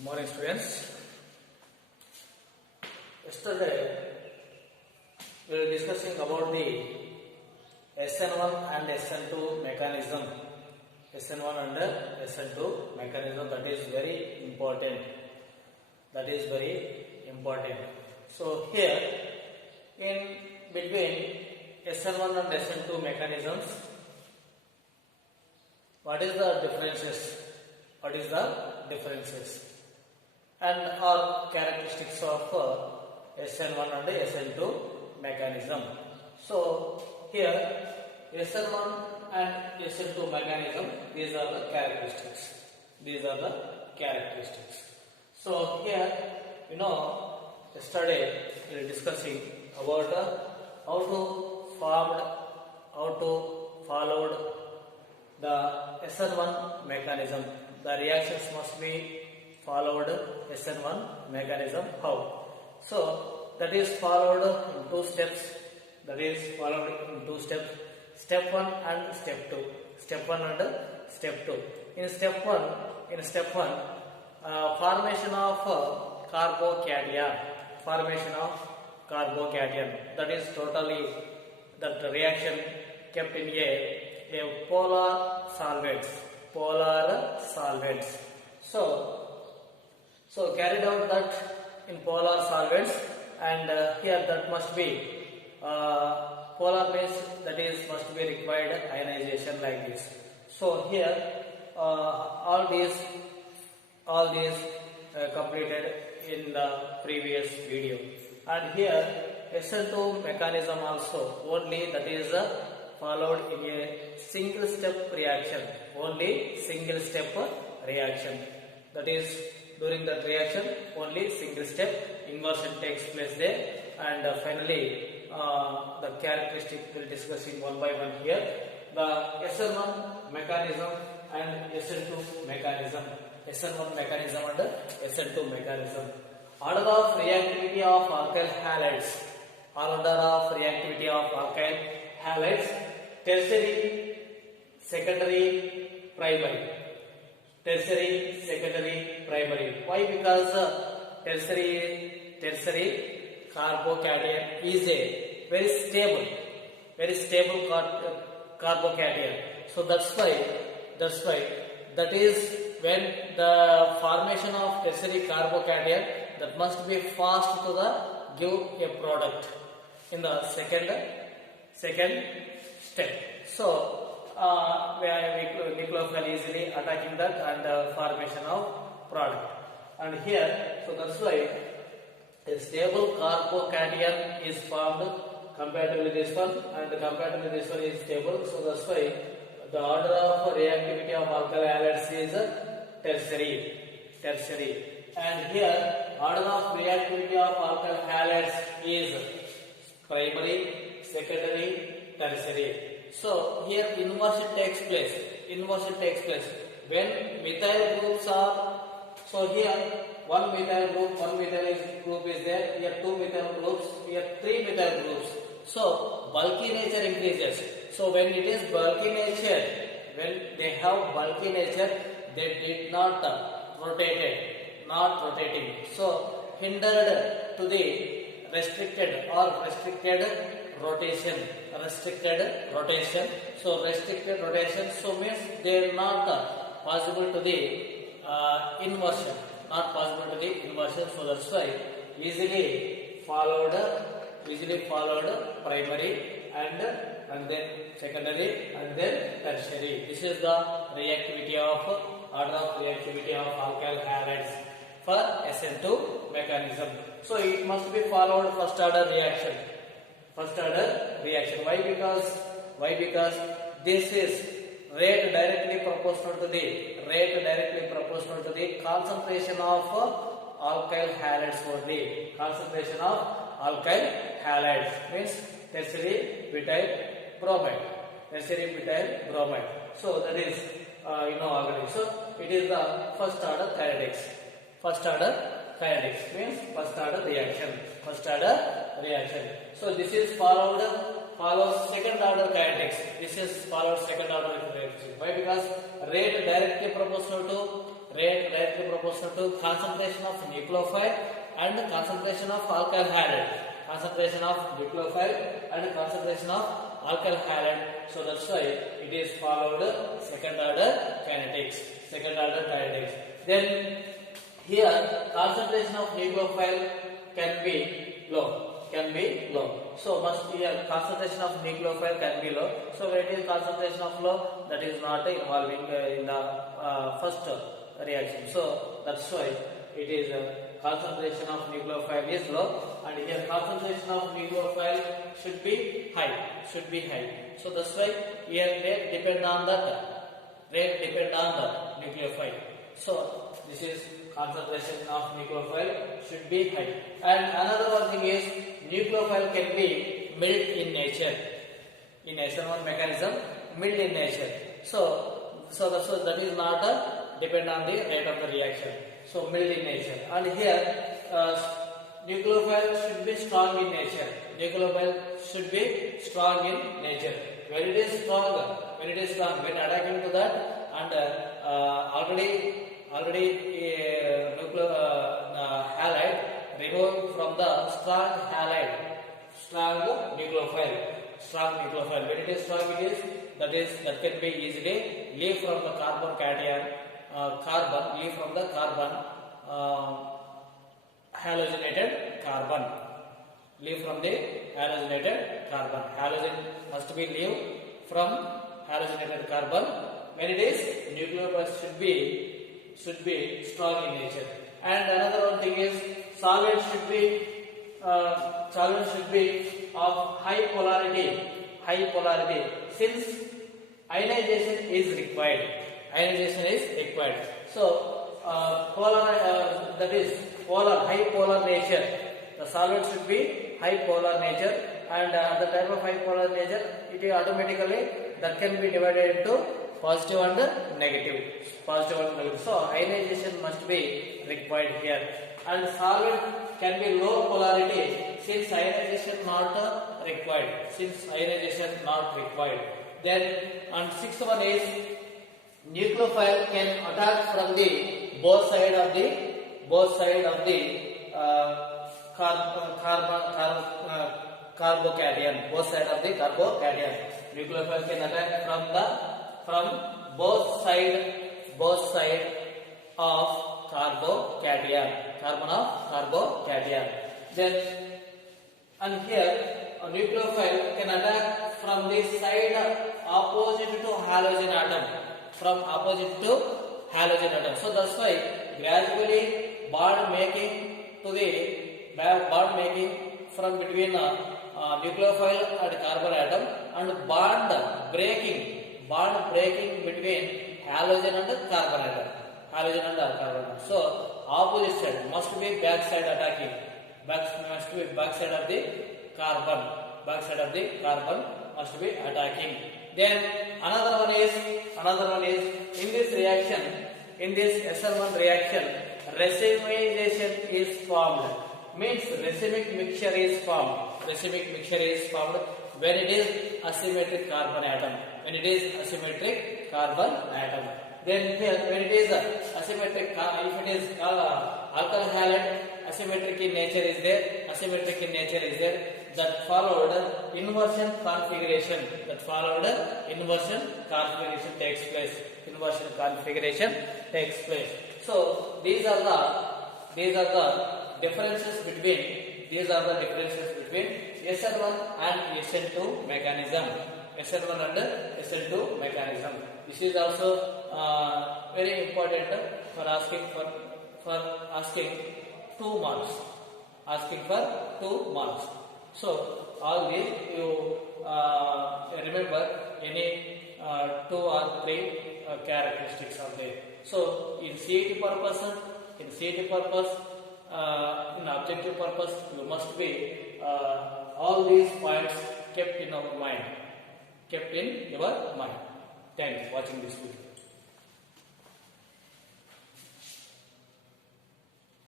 Good morning, students. Yesterday we were discussing about the SN1 and SN2 mechanism. SN1 and SN2 mechanism, that is very important. That is very important. So here in between SN1 and SN2 mechanisms, what is the differences? What is the differences and or characteristics of SN1 and SN2 mechanism? So here SN1 and SN2 mechanism, these are the characteristics. These are the characteristics. So here, yesterday we were discussing about how to followed the SN1 mechanism. The reactions must be followed SN1 mechanism. How? So that is followed in two steps. That is followed in two steps. Step 1 and step 2. Step 1 and step 2. In step 1, formation of carbocation. Formation of carbocation. That is totally that reaction kept in a polar solvents. Polar solvents. So carried out that in polar solvents, and here that must be polar means that is must be required ionization like this. So here all these completed in the previous video, and here SN2 mechanism also only, that is followed in a single step reaction. Only single step reaction. That is, during that reaction only single step inversion takes place there, and finally the characteristic will discussing one by one here. The SN1 mechanism and SN2 mechanism. SN1 mechanism and SN2 mechanism. Order of reactivity of alkyl halides. Order of reactivity of alkyl halides. Tertiary, secondary, primary. Tertiary, secondary, primary. Why? Because tertiary carbocation is a very stable carbocation. So that's why that is when the formation of tertiary carbocation, that must be fast to the give a product in the second step. So nucleophile easily attacking that and formation of product. And here, so that's why a stable carbocation is formed comparatively this one, and comparatively this one is stable. So that's why the order of reactivity of alkyl halides is tertiary. And here order of reactivity of alkyl halides is primary, secondary, tertiary. So here inversion takes place. When methyl groups are, so here one methyl group is there, here two methyl groups, here three methyl groups. So bulky nature increases. So when it is bulky nature, when they have bulky nature, they did not rotating. So hindered to the restricted rotation. So restricted rotation, so means they are not possible to the inversion. So that's why easily followed primary and then secondary and then tertiary. This is the reactivity of order of reactivity of alkyl halides for SN2 mechanism. So it must be followed first order reaction. Why? Because this is rate directly proportional to the concentration of alkyl halides only. Concentration of alkyl halides means tertiary butyl bromide. So that is already. So it is the first order kinetics. Means first order reaction. So this is follows second order kinetics. This is followed second order reaction. Why? Because rate directly proportional to directly proportional to concentration of nucleophile and concentration of alkyl halide. Concentration of nucleophile and concentration of alkyl halide. So that's why it is followed second order kinetics. Second order kinetics. Then here concentration of nucleophile can be low. So must here concentration of nucleophile can be low. So when it is concentration of low, that is not involving in the first reaction. So that's why it is concentration of nucleophile is low, and here concentration of nucleophile should be high. So that's why here rate depend on the nucleophile. So this is concentration of nucleophile should be high. And another one thing is nucleophile can be mild in nature. In SN1 mechanism, mild in nature. So that is not depend on the rate of the reaction. So mild in nature. And here nucleophile should be strong in nature. When it is strong, when attacking to that, and already halide removed from the strong nucleophile. When it is strong, that can be easily leave from the carbon cation, leave from the carbon, halogenated carbon. Halogen must be leave from halogenated carbon. When it is nucleophile should be strong in nature. And another one thing is solvent should be of high polarity. Since ionization is required. So that is high polar nature. The solvent should be high polar nature, and the type of high polar nature, it is automatically that can be divided into positive and negative. So ionization must be required here. And solvent can be low polarity since ionization not required. Then and sixth one is nucleophile can attack from the both side of the carbocation. Nucleophile can attack from both side of carbon of carbocation. Then and here a nucleophile can attack from the side opposite to halogen atom. So that's why gradually bond making from between nucleophile and carbon atom, and bond breaking between halogen and carbon atom. So opposite side must be backside attacking. Must be backside of the carbon. Must be attacking. Then another one is in this reaction, in this SN1 reaction, racemization is formed. Means racemic mixture is formed. When it is asymmetric carbon atom. Then here when it is asymmetric, if it is alkyl halide, asymmetric in nature is there. That followed inversion configuration. Takes place. So these are the differences between SN1 and SN2 mechanism. This is also very important for asking 2 marks. So all these you remember any 2 or 3 characteristics are there. So in CET purpose, in objective purpose, you must be all these points kept in your mind. Thanks for watching this video.